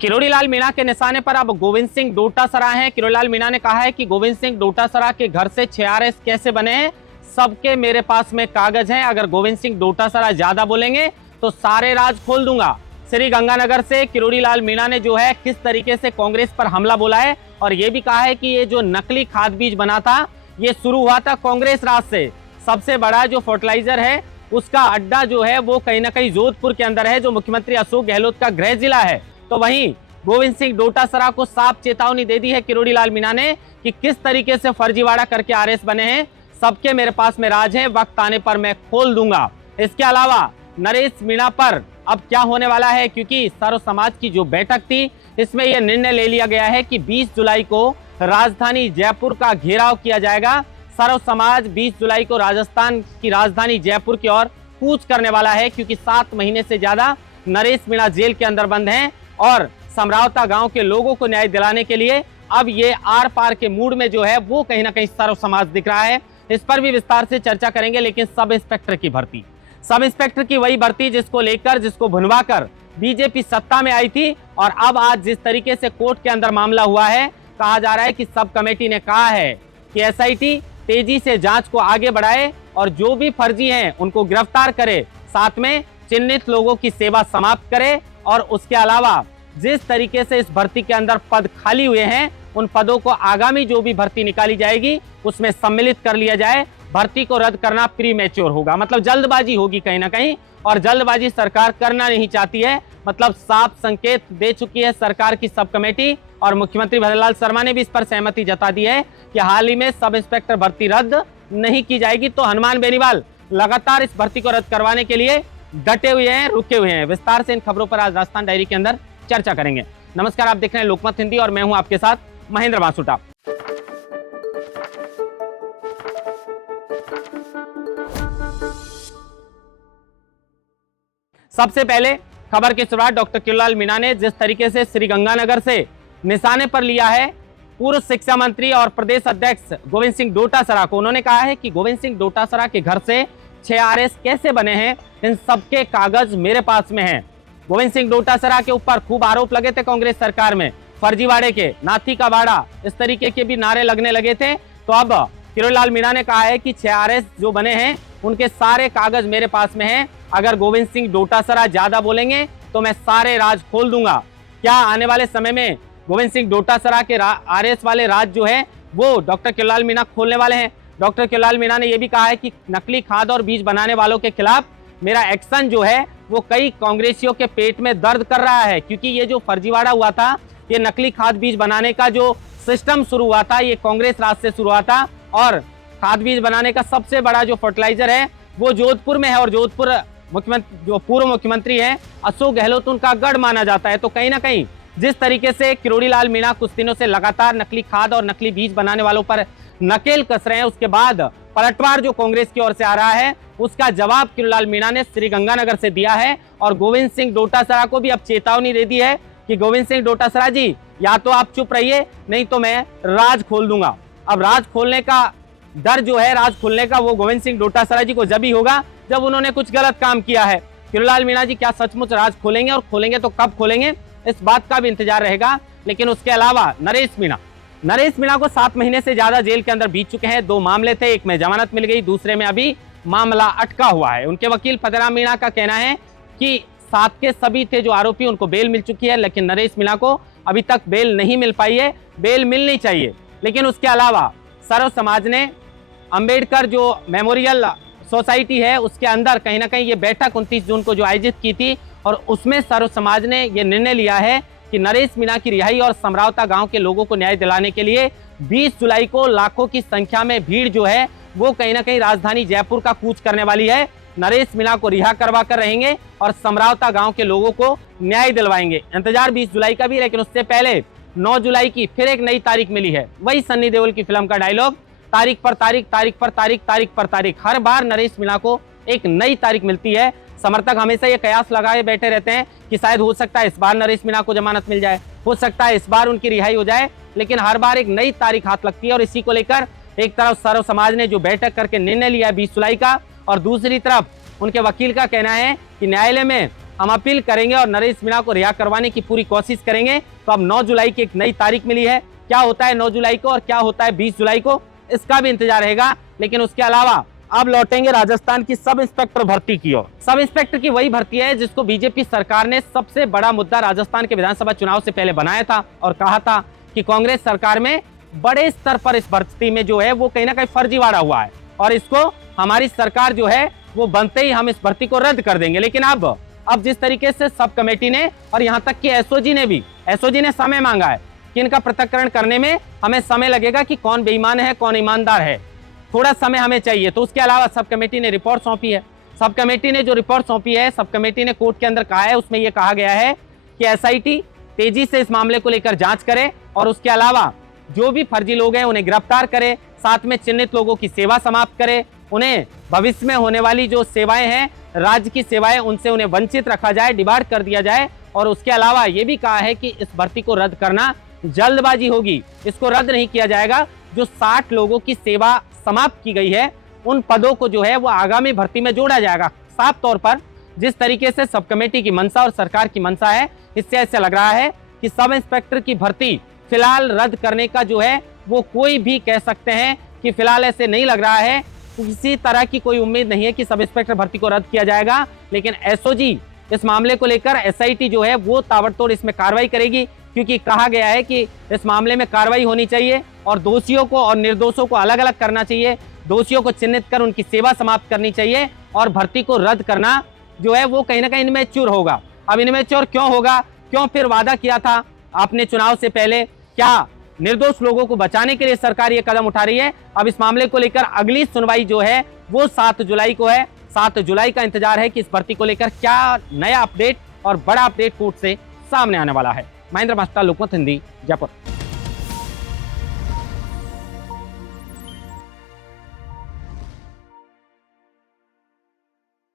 किरोड़ी लाल मीणा के निशाने पर अब गोविंद सिंह डोटासरा हैं। किरोड़ी लाल मीणा ने कहा है कि गोविंद सिंह डोटासरा के घर से 6 आरएस कैसे बने हैं, सबके मेरे पास में कागज हैं। अगर गोविंद सिंह डोटासरा ज्यादा बोलेंगे तो सारे राज खोल दूंगा। श्रीगंगानगर से किरोड़ी लाल मीणा ने जो है किस तरीके से कांग्रेस पर हमला बोला है और ये भी कहा है कि ये जो नकली खाद बीज बना था ये शुरू हुआ था कांग्रेस राज से। सबसे बड़ा जो फर्टिलाइजर है उसका अड्डा जो है वो कहीं ना कहीं जोधपुर के अंदर है, जो मुख्यमंत्री अशोक गहलोत का गृह जिला है। तो वहीं गोविंद सिंह डोटासरा को साफ चेतावनी दे दी है किरोड़ी लाल मीणा ने कि किस तरीके से फर्जीवाड़ा करके आरएस बने हैं, सबके मेरे पास में राज है, वक्त आने पर मैं खोल दूंगा। इसके अलावा नरेश मीणा पर अब क्या होने वाला है, क्योंकि सर्व समाज की जो बैठक थी इसमें यह निर्णय ले लिया गया है कि 20 जुलाई को राजधानी जयपुर का घेराव किया जाएगा। सर्व समाज 20 जुलाई को राजस्थान की राजधानी जयपुर की ओर कूच करने वाला है, क्योंकि 7 महीने से ज्यादा नरेश मीणा जेल के अंदर बंद हैं और समरावता गांव के लोगों को न्याय दिलाने के लिए अब ये आर पार के मूड में जो है वो कहीं ना कहीं सर्व समाज दिख रहा है। इस पर भी विस्तार से चर्चा करेंगे। लेकिन सब इंस्पेक्टर की भर्ती, सब इंस्पेक्टर की वही भर्ती जिसको भुनवाकर बीजेपी सत्ता में आई थी, और अब आज जिस तरीके से कोर्ट के अंदर मामला हुआ है, कहा जा रहा है कि सब कमेटी ने कहा है कि एसआईटी तेजी से जांच को आगे बढ़ाए और जो भी फर्जी हैं उनको गिरफ्तार करे, साथ में चिन्हित लोगों की सेवा समाप्त करे और उसके अलावा जिस तरीके से इस भर्ती के अंदर पद खाली हुए हैं उन पदों को आगामी जो भी भर्ती निकाली जाएगी उसमें सम्मिलित कर लिया जाए। भर्ती को रद्द करना प्री मैच्योर होगा, मतलब जल्दबाजी होगी कहीं ना कहीं, और जल्दबाजी सरकार करना नहीं चाहती है। मतलब साफ संकेत दे चुकी है सरकार की सब कमेटी, और मुख्यमंत्री भजनलाल शर्मा ने भी इस पर सहमति जता दी है कि हाल ही में सब इंस्पेक्टर भर्ती रद्द नहीं की जाएगी। तो हनुमान बेनीवाल लगातार इस भर्ती को रद्द करवाने के लिए डटे हुए हैं, रुके हुए हैं। विस्तार से इन खबरों पर आज राजस्थान डायरी के अंदर चर्चा करेंगे। नमस्कार, आप देख रहे हैं लोकमत हिंदी और मैं हूं आपके साथ महेंद्र बांसुटा। सबसे पहले खबर की शुरुआत डॉक्टर किरोड़ी लाल मीणा ने जिस तरीके से श्रीगंगानगर से निशाने पर लिया है पूर्व शिक्षा मंत्री और प्रदेश अध्यक्ष गोविंद सिंह डोटासरा को। उन्होंने कहा है कि गोविंद सिंह डोटासरा के घर से 6 आरएस कैसे बने हैं, इन सबके कागज मेरे पास में हैं। गोविंद सिंह डोटासरा के ऊपर खूब आरोप लगे थे कांग्रेस सरकार में, फर्जीवाड़े के, नाथी का बाड़ा, इस तरीके के भी नारे लगने लगे थे। तो अब किरोड़ी लाल मीणा ने कहा है कि 6 आरएस जो बने हैं उनके सारे कागज मेरे पास में हैं। अगर गोविंद सिंह डोटासरा ज्यादा बोलेंगे तो मैं सारे राज खोल दूंगा। क्या आने वाले समय में गोविंद सिंह डोटासरा के आरएस वाले राज जो है वो डॉक्टर किरोड़ी लाल मीणा खोलने वाले हैं? डॉक्टर किरोड़ी लाल मीणा ने यह भी कहा है कि नकली खाद और बीज बनाने वालों के खिलाफ मेरा एक्शन जो है वो कई कांग्रेसियों के पेट में दर्द कर रहा है, क्योंकि ये जो फर्जीवाड़ा हुआ था, ये नकली खाद बीज बनाने का जो सिस्टम शुरू हुआ था ये कांग्रेस राज से शुरू हुआ था, और खाद बीज बनाने का सबसे बड़ा जो फर्टिलाइजर है वो जोधपुर में है, और जोधपुर जो पूर्व मुख्यमंत्री है अशोक गहलोत उनका गढ़ माना जाता है। तो कहीं ना कहीं जिस तरीके से किरोड़ी लाल मीणा कुछ दिनों से लगातार नकली खाद और नकली बीज बनाने वालों पर नकेल कस रहे हैं, उसके बाद पलटवार जो कांग्रेस की ओर से आ रहा है उसका जवाब किरोड़ी लाल मीणा ने श्रीगंगानगर से दिया है, और गोविंद सिंह डोटासरा को भी अब चेतावनी दे दी है कि गोविंद सिंह डोटासरा जी या तो आप चुप रहिए, नहीं तो मैं राज खोल दूंगा। अब राज खोलने का डर जो है, राज खोलने का, वो गोविंद सिंह डोटासरा जी को जब ही होगा जब उन्होंने कुछ गलत काम किया है। किरोड़ी लाल मीणा जी क्या सचमुच राज खोलेंगे, और खोलेंगे तो कब खोलेंगे, इस बात का भी इंतजार रहेगा। लेकिन उसके अलावा नरेश मीणा को 7 महीने से ज्यादा जेल के अंदर बीत चुके हैं। 2 मामले थे, एक में जमानत मिल गई, दूसरे में अभी मामला अटका हुआ है। उनके वकील फतेहराम मीणा का कहना है कि 7 के सभी थे जो आरोपी, उनको बेल मिल चुकी है, लेकिन नरेश मीणा को अभी तक बेल नहीं मिल पाई है। बेल मिलनी चाहिए। लेकिन उसके अलावा सर्व समाज ने अंबेडकर जो मेमोरियल सोसाइटी है उसके अंदर कहीं ना कहीं ये बैठक 29 जून को जो आयोजित की थी, और उसमें सर्व समाज ने ये निर्णय लिया है कि नरेश मीणा की रिहाई और समरावता गांव के लोगों को न्याय दिलाने के लिए 20 जुलाई को लाखों की संख्या में भीड़ जो है वो कहीं ना कहीं राजधानी जयपुर का कूच करने वाली है। नरेश मीणा को रिहा करवा कर रहेंगे और समरावता गांव के लोगों को न्याय दिलवाएंगे। इंतजार 20 जुलाई का भी, लेकिन उससे पहले 9 जुलाई की फिर एक नई तारीख मिली है। वही सन्नी देओल की फिल्म का डायलॉग, तारीख पर तारीख, तारीख पर तारीख, तारीख पर तारीख। हर बार नरेश मीणा को एक नई तारीख मिलती है। समर्थक हमेशा ये कयास लगाए बैठे रहते हैं कि शायद हो सकता है इस बार नरेश मीणा को जमानत मिल जाए, हो सकता है इस बार उनकी रिहाई हो जाए, लेकिन हर बार एक नई तारीख हाथ लगती है। और इसी को लेकर एक तरफ सर्व समाज ने जो बैठक करके निर्णय लिया है 20 जुलाई का, और दूसरी तरफ उनके वकील का कहना है कि न्यायालय में हम अपील करेंगे और नरेश मीणा को रिहा करवाने की पूरी कोशिश करेंगे। तो अब 9 जुलाई की एक नई तारीख मिली है, क्या होता है 9 जुलाई को और क्या होता है 20 जुलाई को, इसका भी इंतजार रहेगा। लेकिन उसके अलावा अब लौटेंगे राजस्थान की सब इंस्पेक्टर भर्ती की ओर। सब इंस्पेक्टर की वही भर्ती है जिसको बीजेपी सरकार ने सबसे बड़ा मुद्दा राजस्थान के विधानसभा चुनाव से पहले बनाया था और कहा था कि कांग्रेस सरकार में बड़े स्तर पर इस भर्ती में जो है वो कहीं ना कहीं फर्जीवाड़ा हुआ है और इसको हमारी सरकार जो है वो बनते ही हम इस भर्ती को रद्द कर देंगे। लेकिन अब जिस तरीके से सब कमेटी ने और यहाँ तक कि एसओजी ने समय मांगा है कि इनका पृथक्करण करने में हमें समय लगेगा कि कौन बेईमान है कौन ईमानदार है, थोड़ा समय हमें चाहिए। तो उसके अलावा सब कमेटी ने रिपोर्ट सौंपी है। सब कमेटी ने जो रिपोर्ट सौंपी है, सब कमेटी ने कोर्ट के अंदर कहा है, उसमें यह कहा गया है कि एसआईटी तेजी से इस मामले को लेकर जांच करे और उसके अलावा जो भी फर्जी लोग हैं उन्हें गिरफ्तार करे, साथ में चिन्हित लोगों की सेवा समाप्त करे, उन्हें भविष्य में होने वाली जो सेवाएं हैं, राज्य की सेवाएं, उनसे उन्हें वंचित रखा जाए, डिबार्ड कर दिया जाए। और उसके अलावा यह भी कहा है कि इस भर्ती को रद्द करना जल्दबाजी होगी, इसको रद्द नहीं किया जाएगा। जो 60 लोगों की सेवा समाप्त की गई है उन पदों को जो है वो आगामी भर्ती में जोड़ा जाएगा। साफ तौर पर जिस तरीके से सब कमेटी की मंशा और सरकार की मंशा है, इससे ऐसा लग रहा है कि सब इंस्पेक्टर की भर्ती फिलहाल रद्द करने का जो है वो कोई भी कह सकते हैं कि फिलहाल ऐसे नहीं लग रहा है। किसी तरह की कोई उम्मीद नहीं है कि सब इंस्पेक्टर भर्ती को रद्द किया जाएगा। लेकिन एसओजी इस मामले को लेकर एसआईटी जो है वो ताबड़तोड़ इसमें कार्रवाई करेगी, क्योंकि कहा गया है कि इस मामले में कार्रवाई होनी चाहिए और दोषियों को और निर्दोषों को अलग अलग करना चाहिए। दोषियों को चिन्हित कर उनकी सेवा समाप्त करनी चाहिए और भर्ती को रद्द करना जो है वो कहीं ना कहीं इनमेच्योर होगा। अब इनमेच्योर क्यों होगा, क्यों फिर वादा किया था आपने चुनाव से पहले, क्या निर्दोष लोगों को बचाने के लिए सरकार ये कदम उठा रही है? अब इस मामले को लेकर अगली सुनवाई जो है वो 7 जुलाई को है। 7 जुलाई का इंतजार है कि इस भर्ती को लेकर क्या नया अपडेट और बड़ा अपडेट कोर्ट से सामने आने वाला है। महेंद्र मास्टर, लोकमत हिंदी, जयपुर।